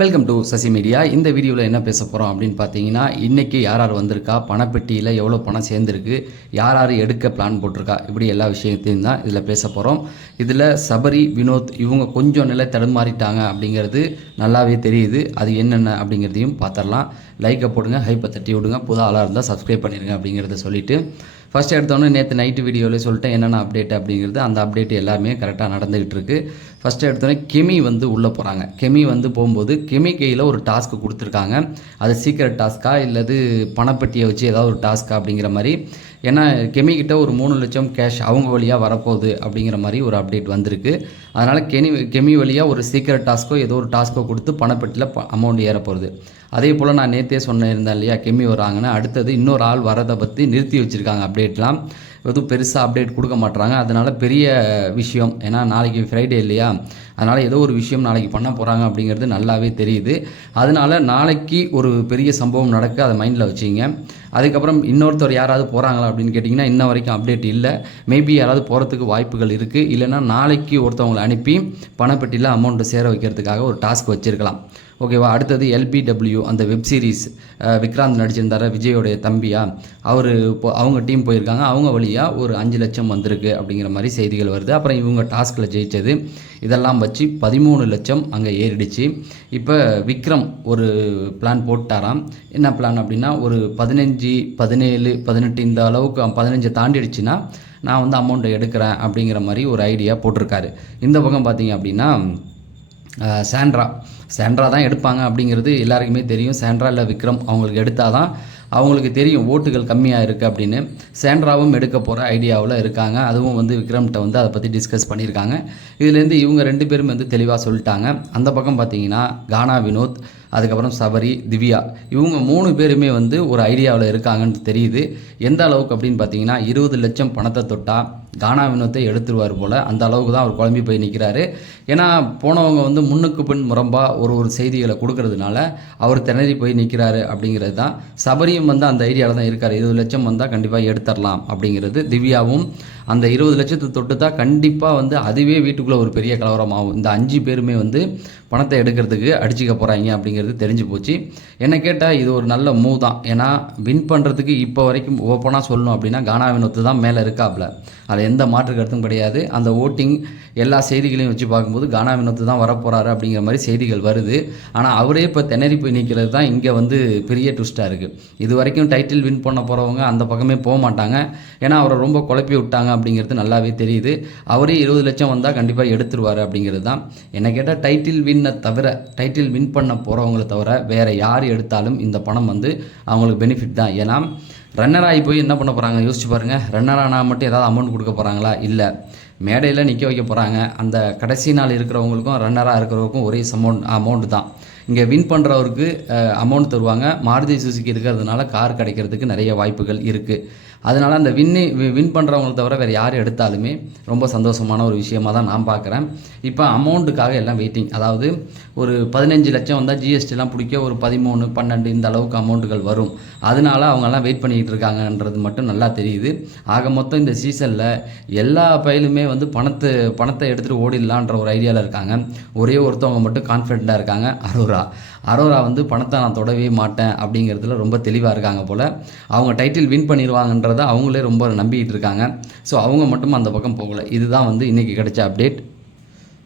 Welcome to Sasi media இந்த வீடியோவில் என்ன பேச போகிறோம் அப்படின்னு பார்த்தீங்கன்னா இன்றைக்கி யார் யார் வந்திருக்கா? பணப்பெட்டியில் எவ்வளோ பணம் சேர்ந்துருக்கு? யார் யார் எடுக்க பிளான் போட்டிருக்கா? இப்படி எல்லா விஷயத்தையும் தான் இதில் பேச போகிறோம் இதில் சபரி வினோத் இவங்க கொஞ்சம் நிலை தடுமாறிட்டாங்க அப்படிங்கிறது நல்லாவே தெரியுது. அது என்னென்ன அப்படிங்கிறதையும் பார்த்துடலாம் லைக்கை போடுங்க ஹைப்பை தட்டி விடுங்க. புது ஆளாக இருந்தால் சப்ஸ்கிரைப் பண்ணிடுங்க அப்படிங்கிறத சொல்லிவிட்டு ஃபஸ்ட் எடுத்தோன்னே நேற்று நைட்டு வீடியோவில் சொல்லிட்டேன் என்னென்ன அப்டேட் அப்படிங்கிறது. அந்த அப்டேட் எல்லாமே கரெக்டாக நடந்துகிட்டு இருக்கு. ஃபஸ்ட்டு எடுத்தோன்னே கெமி வந்து உள்ளே போகிறாங்க கெமி வந்து போகும்போது கெமி கையில் ஒரு டாஸ்க்கு கொடுத்துருக்காங்க. அது சீக்கிரட் டாஸ்க்கா இல்லது பணப்பெட்டியை வச்சு ஏதாவது ஒரு டாஸ்க்கா அப்படிங்கிற மாதிரி. ஏன்னா கெமிக்கிட்ட ஒரு மூணு லட்சம் கேஷ் அவங்க வழியாக வரப்போகுது அப்படிங்கிற மாதிரி ஒரு அப்டேட் வந்திருக்கு. அதனால் கெனி கெமி வழியாக ஒரு சீக்கிரட் டாஸ்க்கோ ஏதோ ஒரு டாஸ்க்கோ கொடுத்து பணப்பெட்டியில் அமௌண்ட் ஏற போகிறது அதே போல் நான் நேற்றே சொன்னேன் இருந்தேன் இல்லையா கெமி வராங்கன்னு அடுத்தது இன்னொரு ஆள் வரதை பற்றி நிறுத்தி வச்சுருக்காங்க அப்டேட்லாம் எதுவும் பெருசாக அப்டேட் கொடுக்க மாட்டுறாங்க அதனால் பெரிய விஷயம். ஏன்னா நாளைக்கு ஃப்ரைடே இல்லையா? அதனால் ஏதோ ஒரு விஷயம் நாளைக்கு பண்ண போகிறாங்க அப்படிங்கிறது நல்லாவே தெரியுது. அதனால் நாளைக்கு ஒரு பெரிய சம்பவம் நடக்க. அதை மைண்டில் வச்சிங்க. அதுக்கப்புறம் இன்னொருத்தர் யாராவது போகிறாங்களா அப்படின்னு கேட்டிங்கன்னா இன்ன வரைக்கும் அப்டேட் இல்லை. மேபி யாராவது போகிறதுக்கு வாய்ப்புகள் இருக்குது இல்லைன்னா நாளைக்கு ஒருத்தவங்களை அனுப்பி பணப்பெட்டியில் அமௌண்ட்டு சேர வைக்கிறதுக்காக ஒரு டாஸ்க் வச்சுருக்கலாம். ஓகேவா? அடுத்தது எல்பிடபிள்யூ அந்த வெப் சீரிஸ் விக்ராந்த் நடிச்சிருந்தார விஜயோடைய தம்பியா. அவர் இப்போ அவங்க டீம் போயிருக்காங்க. அவங்க வழியாக ஒரு அஞ்சு லட்சம் வந்திருக்கு அப்படிங்கிற மாதிரி செய்திகள் வருது. அப்புறம் இவங்க டாஸ்கில் ஜெயித்தது இதெல்லாம் வச்சு பதிமூணு லட்சம் அங்கே ஏறிடுச்சு. இப்போ விக்ரம் ஒரு பிளான் போட்டாராம். என்ன பிளான் அப்படின்னா ஒரு பதினஞ்சு பதினேழு பதினெட்டு இந்த அளவுக்கு பதினஞ்சை தாண்டிடுச்சுன்னா நான் வந்து அமௌண்ட்டை எடுக்கிறேன் அப்படிங்கிற மாதிரி ஒரு ஐடியா போட்டிருக்காரு. இந்த பக்கம் பார்த்தீங்க அப்படின்னா சாண்ட்ரா. சாண்ட்ரா தான் எடுப்பாங்க அப்படிங்கிறது எல்லாருக்குமே தெரியும். சாண்ட்ரா இல்லை விக்ரம் அவங்களுக்கு எடுத்தால் தான் அவங்களுக்கு தெரியும் ஓட்டுகள் கம்மியாக இருக்குது அப்படின்னு. சாண்ட்ராவும் எடுக்க போகிற ஐடியாவில் இருக்காங்க. அதுவும் வந்து விக்ரம்கிட்ட வந்து அதை பற்றி டிஸ்கஸ் பண்ணியிருக்காங்க. இதுலேருந்து இவங்க ரெண்டு பேரும் வந்து தெளிவாக சொல்லிட்டாங்க. அந்த பக்கம் பார்த்தீங்கன்னா கானா வினோத் அதுக்கப்புறம் சபரி திவ்யா. இவங்க மூணு பேருமே வந்து ஒரு ஐடியாவில் இருக்காங்கன்னு தெரியுது. எந்த அளவுக்கு அப்படின்னு பார்த்தீங்கன்னா இருபது லட்சம் பணத்தை தொட்டால் கானா வினோத்தை எடுத்துருவார் போல். அந்த அளவுக்கு தான் அவர் குழம்பி போய் நிற்கிறாரு ஏன்னா போனவங்க வந்து முன்னுக்கு பின் முரம்பாக ஒரு ஒரு செய்திகளை கொடுக்கறதுனால அவர் திணறி போய் நிற்கிறாரு அப்படிங்கிறது தான். சபரியும் வந்து அந்த ஐடியாவில் தான் இருக்கார். இருபது லட்சம் வந்தால் கண்டிப்பாக எடுத்துடலாம் அப்படிங்கிறது. திவ்யாவும் அந்த இருபது லட்சத்தை தொட்டு தான் கண்டிப்பாக வந்து அதுவே வீட்டுக்குள்ளே ஒரு பெரிய கலவரம் ஆகும் இந்த அஞ்சு பேருமே வந்து பணத்தை எடுக்கிறதுக்கு அடிச்சுக்க போகிறாங்க அப்படிங்கிறது தெரிஞ்சு போச்சு. என்னை கேட்டால் இது ஒரு நல்ல மூவ் தான். ஏன்னா வின் பண்ணுறதுக்கு இப்போ வரைக்கும் ஓப்பனாக சொல்லணும் அப்படின்னா கானா வினோத்து தான் மேலே இருக்காப்ல. அதில் எந்த மாற்று கருத்தும் கிடையாது. அந்த ஓட்டிங் எல்லா செய்திகளையும் வச்சு பார்க்கும்போது கானா வினோத்து தான் வரப்போகிறாரு அப்படிங்கிற மாதிரி செய்திகள் வருது. ஆனால் அவரே இப்போ திணறி போய் நிற்கிறது தான் இங்கே வந்து பெரிய ட்விஸ்ட்டாக இருக்குது இது வரைக்கும் டைட்டில் வின் பண்ண போகிறவங்க அந்த பக்கமே போக மாட்டாங்க. ஏன்னா அவரை ரொம்ப குழப்பி விட்டாங்க அப்படிங்கிறது நல்லாவே தெரியுது. அவரே இருபது லட்சம் வந்தால் கண்டிப்பாக எடுத்துருவார் அப்படிங்கிறது தான். என்னை கேட்டால் டைட்டில் வின்னை தவிர டைட்டில் வின் பண்ண போகிறவங்கள தவிர வேறு யார் எடுத்தாலும் இந்த பணம் வந்து அவங்களுக்கு பெனிஃபிட் தான். ஏன்னா ரன்னர் ஆகி போய் என்ன பண்ண போகிறாங்க யோசிச்சு பாருங்கள் ரன்னர் ஆனால் மட்டும் ஏதாவது அமௌண்ட் கொடுக்க போகிறாங்களா இல்லை. மேடையில் நிற்க வைக்க போகிறாங்க அந்த கடைசி நாள் இருக்கிறவங்களுக்கும் ரன்னராக இருக்கிறவங்களுக்கும் ஒரே அமௌண்ட் அமௌண்ட் தான். இங்கே வின் பண்ணுறவருக்கு அமௌண்ட் தருவாங்க. மாருதி சுசுக்கி இருக்கிறதுனால கார் கிடைக்கிறதுக்கு நிறைய வாய்ப்புகள் இருக்குது அதனால் அந்த வின்னு வின் பண்ணுறவங்கள தவிர வேறு யார் எடுத்தாலுமே ரொம்ப சந்தோஷமான ஒரு விஷயமாக தான் நான் பார்க்குறேன். இப்போ அமௌண்ட்டுக்காக எல்லாம் வெயிட்டிங் அதாவது ஒரு பதினஞ்சு லட்சம் வந்தால் ஜிஎஸ்டிலாம் பிடிக்க ஒரு பதிமூணு பன்னெண்டு இந்த அளவுக்கு அமௌண்ட்டுகள் வரும். அதனால அவங்கெல்லாம் வெயிட் பண்ணிக்கிட்டு இருக்காங்கன்றது மட்டும் நல்லா தெரியுது. ஆக மொத்தம் இந்த சீசனில் எல்லா பயிலுமே வந்து பணத்தை பணத்தை எடுத்துகிட்டு ஓடிடலான்ற ஒரு ஐடியாவில் இருக்காங்க. ஒரே ஒருத்தவங்க மட்டும் கான்ஃபிடெண்ட்டாக இருக்காங்க. அரோரா. அரோரா வந்து பணத்தை நான் தொடவே மாட்டேன் அப்படிங்கிறதுல ரொம்ப தெளிவாக இருக்காங்க போல். அவங்க டைட்டில் வின் பண்ணிடுவாங்கன்றதை அவங்களே ரொம்ப நம்பிக்கிட்டு இருக்காங்க. ஸோ அவங்க மட்டும் அந்த பக்கம் போகலை. இதுதான் வந்து இன்றைக்கி கிடைச்ச அப்டேட்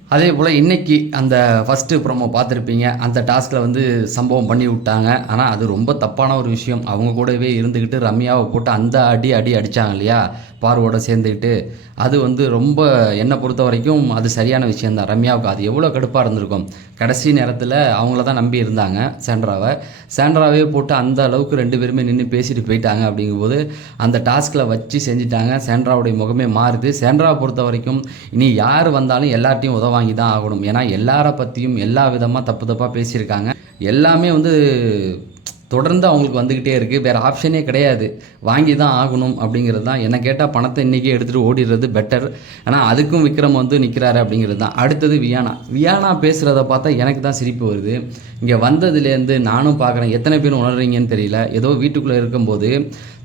அதே போல் இன்றைக்கி அந்த ஃபஸ்ட்டு ப்ரோமோ பார்த்துருப்பீங்க. அந்த டாஸ்கில் வந்து சம்பவம் பண்ணி விட்டாங்க. ஆனால் அது ரொம்ப தப்பான ஒரு விஷயம். அவங்க கூடவே இருந்துக்கிட்டு ரம்யாவை போட்டு அந்த அடி அடி அடித்தாங்க இல்லையா? பார்வோட சேர்ந்துக்கிட்டு அது வந்து ரொம்ப என்னை பொறுத்த வரைக்கும் அது சரியான விஷயந்தான் ரம்யாவுக்கு அது எவ்வளோ கடுப்பாக இருந்திருக்கும். கடைசி நேரத்தில் அவங்கள தான் நம்பி இருந்தாங்க சாண்ட்ராவை. சாண்ட்ராவே போட்டு அந்த அளவுக்கு ரெண்டு பேருமே நின்று பேசிட்டு போயிட்டாங்க அப்படிங்கும்போது அந்த டாஸ்கில் வச்சு செஞ்சுட்டாங்க. சாண்ட்ராவுடைய முகமே மாறுது. சாண்ட்ராவை பொறுத்த வரைக்கும் இனி யார் வந்தாலும் எல்லார்ட்டையும் உதவாங்கி தான் ஆகணும். ஏன்னா எல்லாரை பற்றியும் எல்லா விதமாக தப்பு தப்பாக பேசியிருக்காங்க. எல்லாமே வந்து தொடர்ந்து அவங்களுக்கு வந்துக்கிட்டே இருக்குது வேறு ஆப்ஷனே கிடையாது. வாங்கி தான் ஆகணும் அப்படிங்கிறது தான். என்ன கேட்டால் பணத்தை இன்றைக்கி எடுத்துகிட்டு ஓடிடுறது பெட்டர் ஆனால் அதுக்கும் விக்ரம் வந்து நிற்கிறாரு அப்படிங்கிறது தான். அடுத்தது வியானா. வியானா பேசுகிறத பார்த்தா எனக்கு தான் சிரிப்பு வருது. இங்கே வந்ததுலேருந்து நானும் பார்க்குறேன் எத்தனை பேர் உணர்றீங்கன்னு தெரியல. ஏதோ வீட்டுக்குள்ளே இருக்கும்போது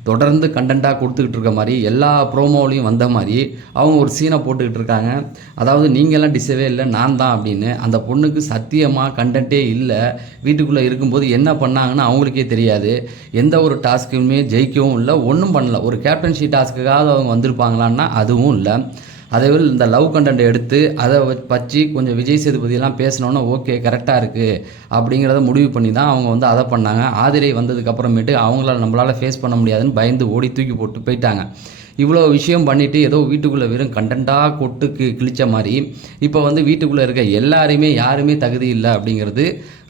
தொடர்ந்து கண்டென்ட்டாக கொடுத்துக்கிட்டு இருக்க மாதிரி எல்லா ப்ரோமோலையும் வந்த மாதிரி அவங்க ஒரு சீனை போட்டுக்கிட்டு இருக்காங்க. அதாவது நீங்களாம் டிசவே இல்லை நான் தான் அப்படின்னு அந்த பொண்ணுக்கு சத்தியமாக கண்டென்ட்டே இல்லை. வீட்டுக்குள்ளே இருக்கும்போது என்ன பண்ணாங்கன்னு அவங்களுக்கே தெரியாது. எந்த ஒரு டாஸ்க்குமே ஜெயிக்கவும் இல்லை ஒன்றும் பண்ணல. ஒரு கேப்டன்ஷி டாஸ்க்குக்காவது அவங்க வந்திருப்பாங்களான்னா அதுவும் இல்லை. அதே இந்த லவ் கண்டென்ட் எடுத்து அதை பற்றி கொஞ்சம் விஜய் சேதுபதியெல்லாம் பேசினோன்னா ஓகே கரெக்டாக இருக்குது அப்படிங்கிறத முடிவு பண்ணி தான் அவங்க வந்து அதை பண்ணாங்க. ஆதிரை வந்ததுக்கப்புறமேட்டு அவங்களால நம்மளால் ஃபேஸ் பண்ண முடியாதுன்னு பயந்து ஓடி தூக்கி போட்டு போயிட்டாங்க. இவ்வளோ விஷயம் பண்ணிவிட்டு ஏதோ வீட்டுக்குள்ளே வெறும் கண்டென்ட்டாக கொட்டுக்கு கிழிச்ச மாதிரி இப்போ வந்து வீட்டுக்குள்ளே இருக்க எல்லாருமே யாருமே தகுதி இல்லை அப்படிங்கிறது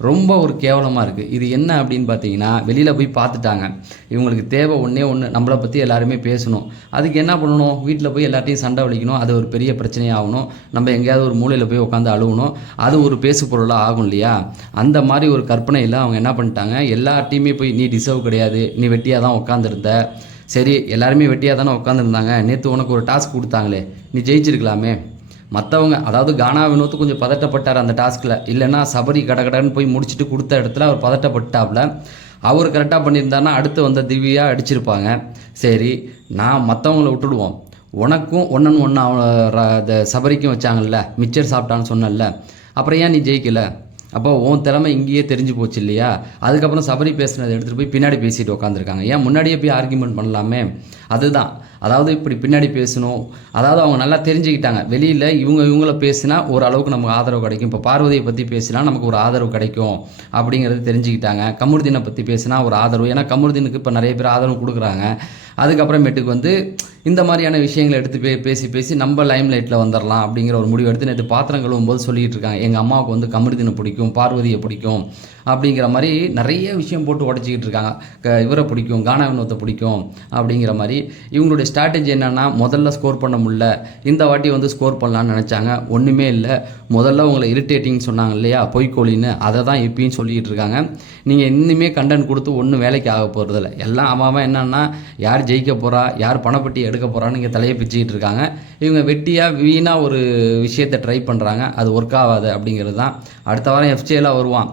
ரொம்ப ஒரு கேவலமாக இருக்குது இது என்ன அப்படின்னு பார்த்தீங்கன்னா வெளியில் போய் பார்த்துட்டாங்க இவங்களுக்கு தேவை ஒன்றே ஒன்று நம்மளை பற்றி எல்லாருமே பேசணும். அதுக்கு என்ன பண்ணணும்? வீட்டில் போய் எல்லாத்தையும் சண்டை வலிக்கணும். அது ஒரு பெரிய பிரச்சனையாகணும் நம்ம எங்கேயாவது ஒரு மூலையில் போய் உட்காந்து அழுகணும். அது ஒரு பேசு பொருளாக ஆகும் இல்லையா? அந்த மாதிரி ஒரு கற்பனையில் அவங்க என்ன பண்ணிட்டாங்க? எல்லார்ட்டையுமே போய் நீ டிசர்வ் கிடையாது. நீ வெட்டியாக தான் உட்காந்துருந்த சரி எல்லாருமே வெட்டியாக தானே உட்காந்துருந்தாங்க நேற்று உனக்கு ஒரு டாஸ்க் கொடுத்தாங்களே. நீ ஜெயிச்சிருக்கலாமே. மற்றவங்க அதாவது கானா வினோத்து கொஞ்சம் பதட்டப்பட்டார் அந்த டாஸ்கில் இல்லைன்னா சபரி கடகடன்னு போய் முடிச்சுட்டு கொடுத்த இடத்துல அவர் பதட்டப்பட்டாப்ல. அவர் கரெக்டாக பண்ணியிருந்தாருன்னா அடுத்து வந்த திவ்யா அடிச்சிருப்பாங்க. சரி நான் மற்றவங்கள விட்டுடுவோம். உனக்கும் ஒன்னன் ஒன்று அந்த சபரிக்கும் வச்சாங்கல்ல மிச்சர் சாப்பிட்டான்னு சொன்னல அப்புறம் ஏன் நீ ஜெயிக்கலை? அப்போ உன் திறமை இங்கேயே தெரிஞ்சு போச்சு இல்லையா? அதுக்கப்புறம் சபரி பேசுனதை எடுத்துகிட்டு போய் பின்னாடி பேசிட்டு உட்காந்துருக்காங்க ஏன் முன்னாடியே போய் ஆர்கியூமெண்ட் பண்ணலாமே? அதுதான். அதாவது இப்படி பின்னாடி பேசணும். அதாவது அவங்க நல்லா தெரிஞ்சுக்கிட்டாங்க. வெளியில் இவங்க இவங்கள பேசினா ஓரளவுக்கு நமக்கு ஆதரவு கிடைக்கும். இப்போ பார்வதியை பற்றி பேசினா நமக்கு ஒரு ஆதரவு கிடைக்கும் அப்படிங்கிறது தெரிஞ்சுக்கிட்டாங்க. கமருதீனை பற்றி பேசினா ஒரு ஆதரவு. ஏன்னா கமருதீனுக்கு இப்போ நிறைய பேர் ஆதரவு கொடுக்குறாங்க. அதுக்கப்புறமேட்டுக்கு வந்து இந்த மாதிரியான விஷயங்களை எடுத்து பே பேசி பேசி நம்ம லைம் லைட்டில் வந்துடலாம் அப்படிங்கிற ஒரு முடிவு எடுத்து நேற்று பாத்திரம் கழுவும் போது சொல்லிட்டு இருக்காங்க. எங்கள் அம்மாவுக்கு வந்து கமருதீனை பிடிக்கும் பார்வதியை பிடிக்கும் அப்படிங்கிற மாதிரி நிறைய விஷயம் போட்டு உடச்சிக்கிட்டு இருக்காங்க. க இவரை பிடிக்கும் கானா வினோத்தை பிடிக்கும் அப்படிங்கிற மாதிரி. இவங்களுடைய ஸ்ட்ராட்டஜி என்னென்னா முதல்ல ஸ்கோர் பண்ண முடியல. இந்த வாட்டி வந்து ஸ்கோர் பண்ணலான்னு நினச்சாங்க. ஒன்றுமே இல்லை. முதல்ல உங்களை இரிட்டேட்டிங் சொன்னாங்க இல்லையா? பொய்க்கோழின்னு அதை தான் இப்பயும் சொல்லிக்கிட்டு இருக்காங்க. நீங்கள் இன்னுமே கண்டென்ட் கொடுத்து ஒன்றும் வேலைக்கு ஆக போகிறதில்ல எல்லாம் அவன் அவன் என்னன்னா யார் ஜெயிக்க போகிறா யார் பணப்பட்டி எடுக்க போகிறான்னு இங்கே தலையை பிச்சுக்கிட்டு இருக்காங்க. இவங்க வெட்டியாக வீணாக ஒரு விஷயத்தை ட்ரை பண்ணுறாங்க அது ஒர்க் ஆகாது அப்படிங்கிறது தான் அடுத்த வாரம் எஃப்சியெல்லாம் வருவான்.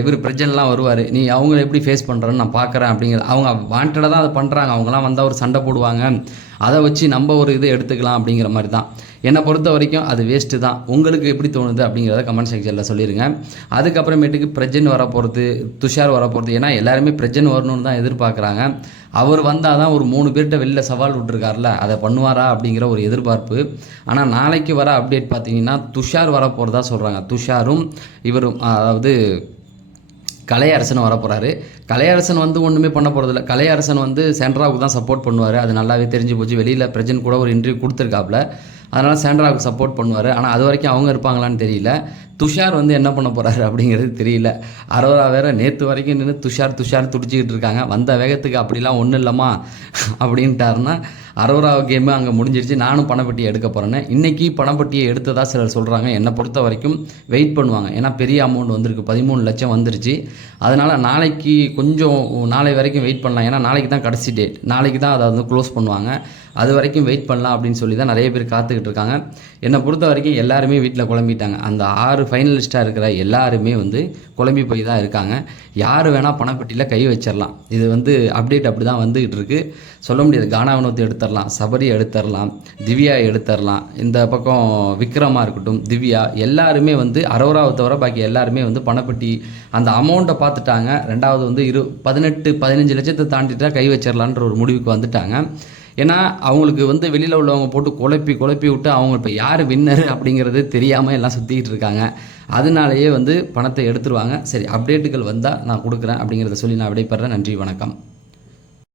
இவர் பிரஜன்லாம் வருவார். நீ அவங்கள எப்படி ஃபேஸ் பண்ணுறன்னு நான் பார்க்குறேன் அப்படிங்கிற அவங்க வாண்டடாக தான் அதை பண்ணுறாங்க அவங்களாம் வந்தால் ஒரு சண்டை போடுவாங்க. அதை வச்சு நம்ம ஒரு இது எடுத்துக்கலாம் அப்படிங்கிற மாதிரி தான் என்னை பொறுத்த வரைக்கும் அது வேஸ்ட்டு தான். உங்களுக்கு எப்படி தோணுது அப்படிங்கிறத கமெண்ட் செக்ஷனில் சொல்லிடுங்க அதுக்கப்புறமேட்டுக்கு பிரஜன் வர போகிறது துஷார் வர போகிறது ஏன்னா எல்லாருமே பிரஜன் வரணும்னு தான் எதிர்பார்க்குறாங்க. அவர் வந்தால் தான் ஒரு மூணு பேர்கிட்ட வெளில சவால் விட்டுருக்காருல. அதை பண்ணுவாரா அப்படிங்கிற ஒரு எதிர்பார்ப்பு. ஆனால் நாளைக்கு வர அப்டேட் பார்த்தீங்கன்னா துஷார் வர போகிறதா சொல்கிறாங்க துஷாரும் இவரும் அதாவது கலையரசன் வரப்போகிறாரு கலையரசன் வந்து ஒன்றுமே பண்ண போகிறதில்ல கலையரசன் வந்து சென்ட்ராவுக்கு தான் சப்போர்ட் பண்ணுவார். அது நல்லாவே தெரிஞ்சு போச்சு. வெளியில் பிரஜன் கூட ஒரு இன்டர்வியூ கொடுத்துருக்காப்புல. அதனால் சேண்ட்ராவுக்கு சப்போர்ட் பண்ணுவார். ஆனால் அது வரைக்கும் அவங்க இருப்பாங்களான்னு தெரியல. துஷார் வந்து என்ன பண்ண போகிறாரு அப்படிங்கிறது தெரியல. அரோரா வேற நேற்று வரைக்கும் நின்று துஷார் துஷார் துடிச்சிக்கிட்டு இருக்காங்க. வந்த வேகத்துக்கு அப்படிலாம் ஒன்றும் இல்லைம்மா அப்படின்ட்டாருன்னா அரோரா கேமு அங்கே முடிஞ்சிருச்சு. நானும் பணப்பட்டியை எடுக்க போகிறேன்னு இன்றைக்கி பணப்பட்டியை எடுத்ததாக சிலர் சொல்கிறாங்க என்னை பொறுத்த வரைக்கும் வெயிட் பண்ணுவாங்க. ஏன்னா பெரிய அமௌண்ட் வந்திருக்கு. பதிமூணு லட்சம் வந்துருச்சு. அதனால் நாளைக்கு கொஞ்சம் நாளை வரைக்கும் வெயிட் பண்ணலாம். ஏன்னா நாளைக்கு தான் கடைசி டேட் நாளைக்கு தான் அதை வந்து க்ளோஸ் பண்ணுவாங்க. அது வரைக்கும் வெயிட் பண்ணலாம் அப்படின்னு சொல்லி தான் நிறைய பேர் காத்துக்கிட்டு இருக்காங்க. என்னை பொறுத்த வரைக்கும் எல்லாருமே வீட்டில் குழம்பிட்டாங்க. அந்த ஆறு ஃபைனலிஸ்ட்டாக இருக்கிற எல்லாருமே வந்து குழம்பி போய் தான் இருக்காங்க. யார் வேணால் பணப்பட்டியில் கை வச்சிடலாம் இது வந்து அப்டேட் அப்படி தான் வந்துகிட்டு இருக்கு. சொல்ல முடியாது. கானா வினோத்தை எடுத்துடலாம் சபரி எடுத்துடலாம் திவ்யா எடுத்துடலாம் இந்த பக்கம் விக்ரமாக இருக்கட்டும் திவ்யா எல்லாருமே வந்து அரோராவை தவிர பாக்கி எல்லாருமே வந்து பணப்பட்டி அந்த அமௌண்ட்டை பார்த்துட்டாங்க. ரெண்டாவது வந்து இரு பதினெட்டு பதினஞ்சு லட்சத்தை தாண்டிட்டா கை வச்சிடலான்ற ஒரு முடிவுக்கு வந்துட்டாங்க. ஏன்னா அவங்களுக்கு வந்து வெளியில் உள்ளவங்க போட்டு குழப்பி குழப்பி விட்டு அவங்க இப்போ யார் வின்னர் அப்படிங்கிறது தெரியாமல் எல்லாம் சுற்றிக்கிட்டு இருக்காங்க. அதனாலேயே வந்து பணத்தை எடுத்துருவாங்க. சரி அப்டேட்டுகள் வந்தால் நான் கொடுக்குறேன் அப்படிங்கிறத சொல்லி நான் விடைபெறேன் நன்றி வணக்கம்.